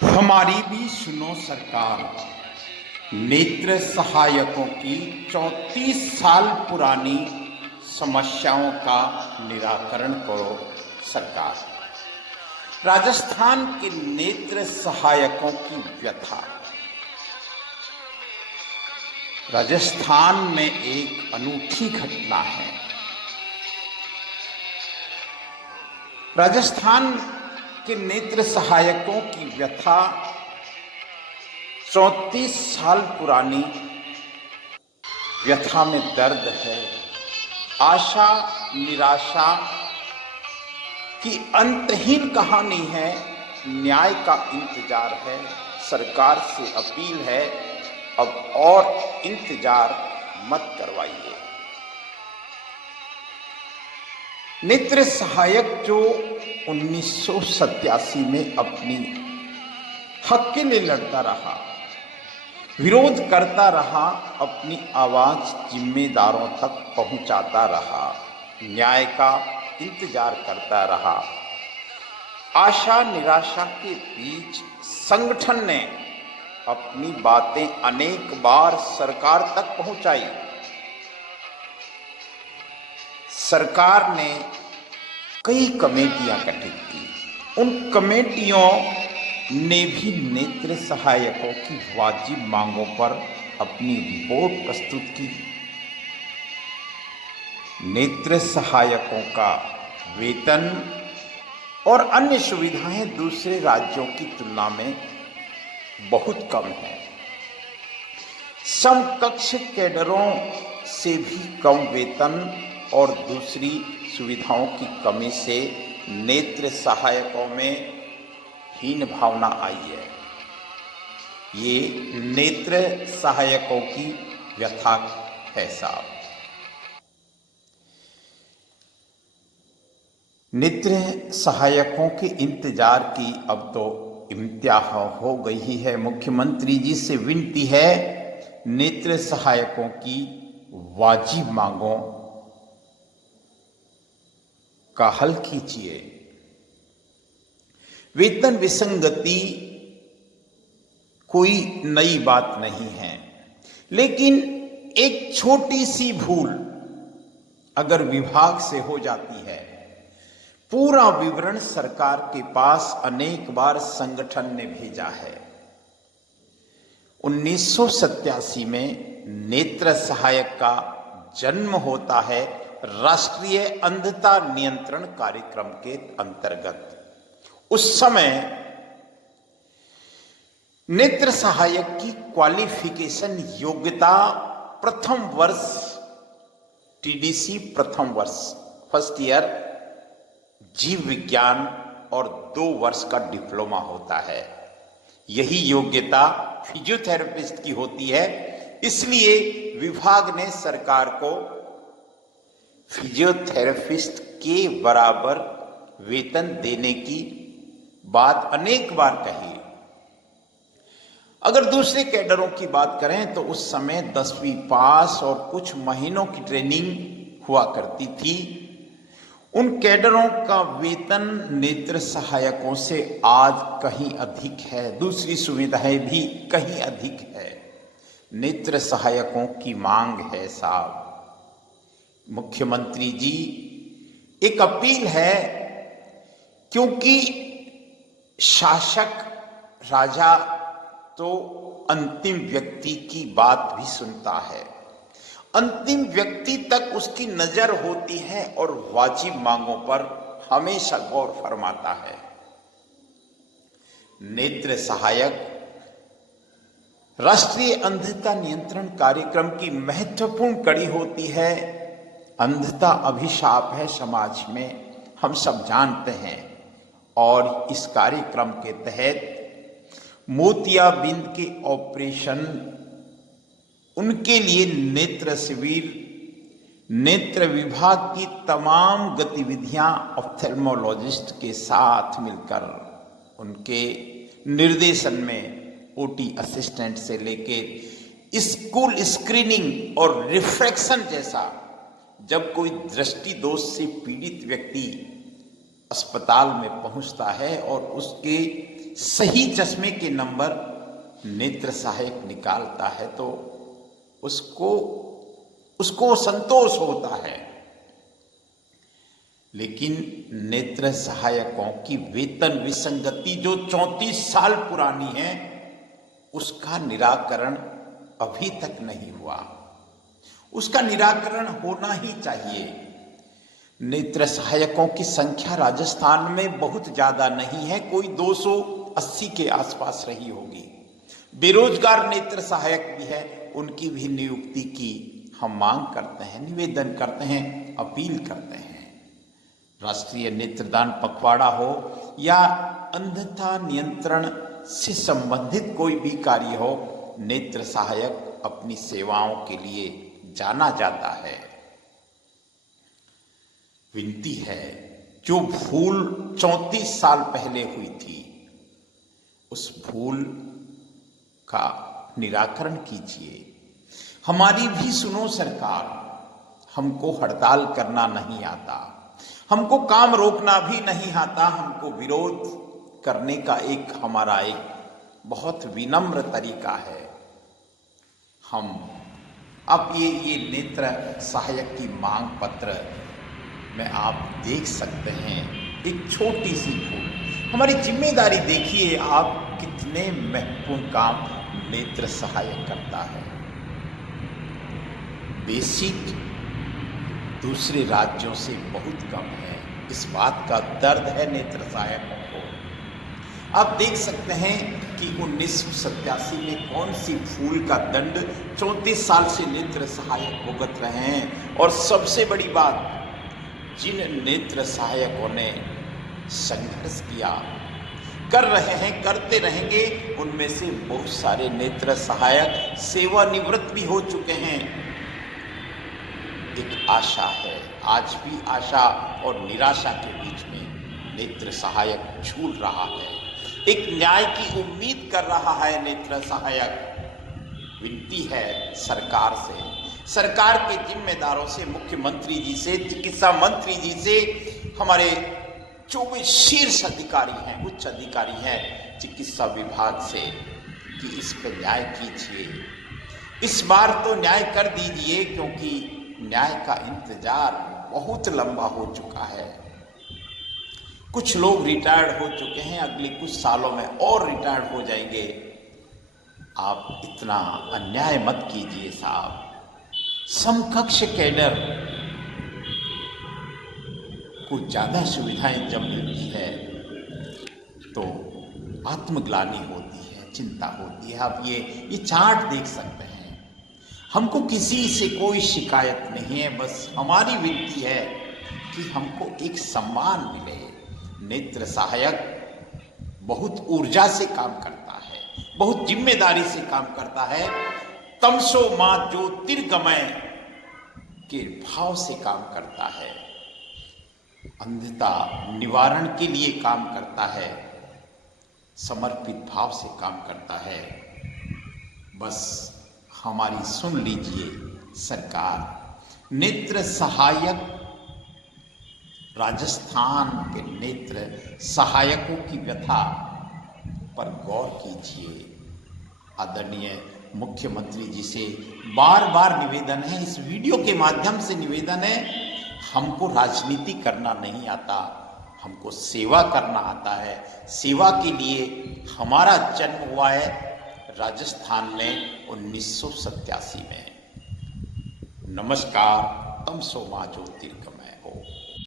हमारी भी सुनो सरकार, नेत्र सहायकों की 34 साल पुरानी समस्याओं का निराकरण करो सरकार। राजस्थान के नेत्र सहायकों की व्यथा। राजस्थान में एक अनूठी घटना है। राजस्थान के नेत्र सहायकों की व्यथा 34 साल पुरानी व्यथा में दर्द है, आशा निराशा की अंतहीन कहानी है। न्याय का इंतजार है, सरकार से अपील है, अब और इंतजार मत करवाइए। नेत्र सहायक जो 1987 में अपनी हक के लिए लड़ता रहा, विरोध करता रहा, अपनी आवाज जिम्मेदारों तक पहुंचाता रहा, न्याय का इंतजार करता रहा, आशा निराशा के बीच संगठन ने अपनी बातें अनेक बार सरकार तक पहुंचाई। सरकार ने कई कमेटियां गठित की। उन कमेटियों ने भी नेत्र सहायकों की वाजिब मांगों पर अपनी रिपोर्ट प्रस्तुत की। नेत्र सहायकों का वेतन और अन्य सुविधाएं दूसरे राज्यों की तुलना में बहुत कम है। समकक्ष कैडरों से भी कम वेतन और दूसरी सुविधाओं की कमी से नेत्र सहायकों में हीन भावना आई है। ये नेत्र सहायकों की व्यथा है साहब। नेत्र सहायकों के इंतजार की अब तो इंतहा हो गई है। मुख्यमंत्री जी से विनती है, नेत्र सहायकों की वाजिब मांगों का हल कीजिए। वेतन विसंगति कोई नई बात नहीं है, लेकिन एक छोटी सी भूल अगर विभाग से हो जाती है, पूरा विवरण सरकार के पास अनेक बार संगठन ने भेजा है। 1987 में नेत्र सहायक का जन्म होता है राष्ट्रीय अंधता नियंत्रण कार्यक्रम के अंतर्गत। उस समय नेत्र सहायक की क्वालिफिकेशन योग्यता प्रथम वर्ष टीडीसी, प्रथम वर्ष फर्स्ट ईयर जीव विज्ञान और 2 वर्ष का डिप्लोमा होता है। यही योग्यता फिजियोथेरेपिस्ट की होती है। इसलिए विभाग ने सरकार को फिजियोथेरेपिस्ट के बराबर वेतन देने की बात अनेक बार कही। अगर दूसरे कैडरों की बात करें तो उस समय 10वीं पास और कुछ महीनों की ट्रेनिंग हुआ करती थी। उन कैडरों का वेतन नेत्र सहायकों से आज कहीं अधिक है, दूसरी सुविधाएं भी कहीं अधिक है। नेत्र सहायकों की मांग है साहब। मुख्यमंत्री जी, एक अपील है, क्योंकि शासक राजा तो अंतिम व्यक्ति की बात भी सुनता है, अंतिम व्यक्ति तक उसकी नजर होती है और वाजिब मांगों पर हमेशा गौर फरमाता है। नेत्र सहायक राष्ट्रीय अंधता नियंत्रण कार्यक्रम की महत्वपूर्ण कड़ी होती है। अंधता अभिशाप है समाज में, हम सब जानते हैं, और इस कार्यक्रम के तहत मोतियाबिंद के ऑपरेशन, उनके लिए नेत्र शिविर, नेत्र विभाग की तमाम गतिविधियां ऑप्थेल्मोलॉजिस्ट के साथ मिलकर उनके निर्देशन में ओटी असिस्टेंट से लेके स्कूल स्क्रीनिंग और रिफ्रैक्शन जैसा, जब कोई दृष्टि दोष से पीड़ित व्यक्ति अस्पताल में पहुंचता है और उसके सही चश्मे के नंबर नेत्र सहायक निकालता है तो उसको संतोष होता है, लेकिन नेत्र सहायकों की वेतन विसंगति जो 34 साल पुरानी है उसका निराकरण अभी तक नहीं हुआ। उसका निराकरण होना ही चाहिए। नेत्र सहायकों की संख्या राजस्थान में बहुत ज्यादा नहीं है, कोई 280 के आसपास रही होगी। बेरोजगार नेत्र सहायक भी है, उनकी भी नियुक्ति की हम मांग करते हैं, निवेदन करते हैं, अपील करते हैं। राष्ट्रीय नेत्रदान पखवाड़ा हो या अंधता नियंत्रण से संबंधित कोई भी कार्य हो, नेत्र सहायक अपनी सेवाओं के लिए जाना जाता है। विनती है, जो भूल 34 साल पहले हुई थी उस भूल का निराकरण कीजिए। हमारी भी सुनो सरकार, हमको हड़ताल करना नहीं आता, हमको काम रोकना भी नहीं आता, हमको विरोध करने का हमारा एक बहुत विनम्र तरीका है। हम अब ये नेत्र सहायक की मांग पत्र में आप देख सकते हैं एक छोटी सी भूल। हमारी जिम्मेदारी देखिए, आप कितने महत्वपूर्ण काम नेत्र सहायक करता है। बेसिक दूसरे राज्यों से बहुत कम है, इस बात का दर्द है नेत्र सहायकों को। आप देख सकते हैं कि 1987 में कौन सी भूल का दंड 34 साल से नेत्र सहायक भुगत रहे हैं। और सबसे बड़ी बात, जिन नेत्र सहायकों ने संघर्ष किया, कर रहे हैं, करते रहेंगे, उनमें से बहुत सारे नेत्र सहायक सेवानिवृत्त भी हो चुके हैं। एक आशा है, आज भी आशा और निराशा के बीच में नेत्र सहायक झूल रहा है, एक न्याय की उम्मीद कर रहा है नेत्र सहायक। विनती है सरकार से, सरकार के जिम्मेदारों से, मुख्यमंत्री जी से, चिकित्सा मंत्री जी से, हमारे जो भी शीर्ष अधिकारी हैं, उच्च अधिकारी हैं चिकित्सा विभाग से, कि इस पर न्याय कीजिए। इस बार तो न्याय कर दीजिए, क्योंकि न्याय का इंतजार बहुत लंबा हो चुका है। कुछ लोग रिटायर्ड हो चुके हैं, अगले कुछ सालों में और रिटायर्ड हो जाएंगे। आप इतना अन्याय मत कीजिए साहब। समकक्ष कैडर को ज्यादा सुविधाएं जब मिलती है तो आत्मग्लानि होती है, चिंता होती है। आप ये चार्ट देख सकते हैं। हमको किसी से कोई शिकायत नहीं है, बस हमारी विनती है कि हमको एक सम्मान मिले। नेत्र सहायक बहुत ऊर्जा से काम करता है, बहुत जिम्मेदारी से काम करता है, तमसो मां ज्योतिर्गमय के भाव से काम करता है, अंधता निवारण के लिए काम करता है, समर्पित भाव से काम करता है। बस हमारी सुन लीजिए सरकार। नेत्र सहायक, राजस्थान के नेत्र सहायकों की व्यथा पर गौर कीजिए। आदरणीय मुख्यमंत्री जी से बार बार निवेदन है, इस वीडियो के माध्यम से निवेदन है, हमको राजनीति करना नहीं आता, हमको सेवा करना आता है। सेवा के लिए हमारा जन्म हुआ है राजस्थान में 1987 में। नमस्कार, तमसो मां ज्योतिर्गमय हो।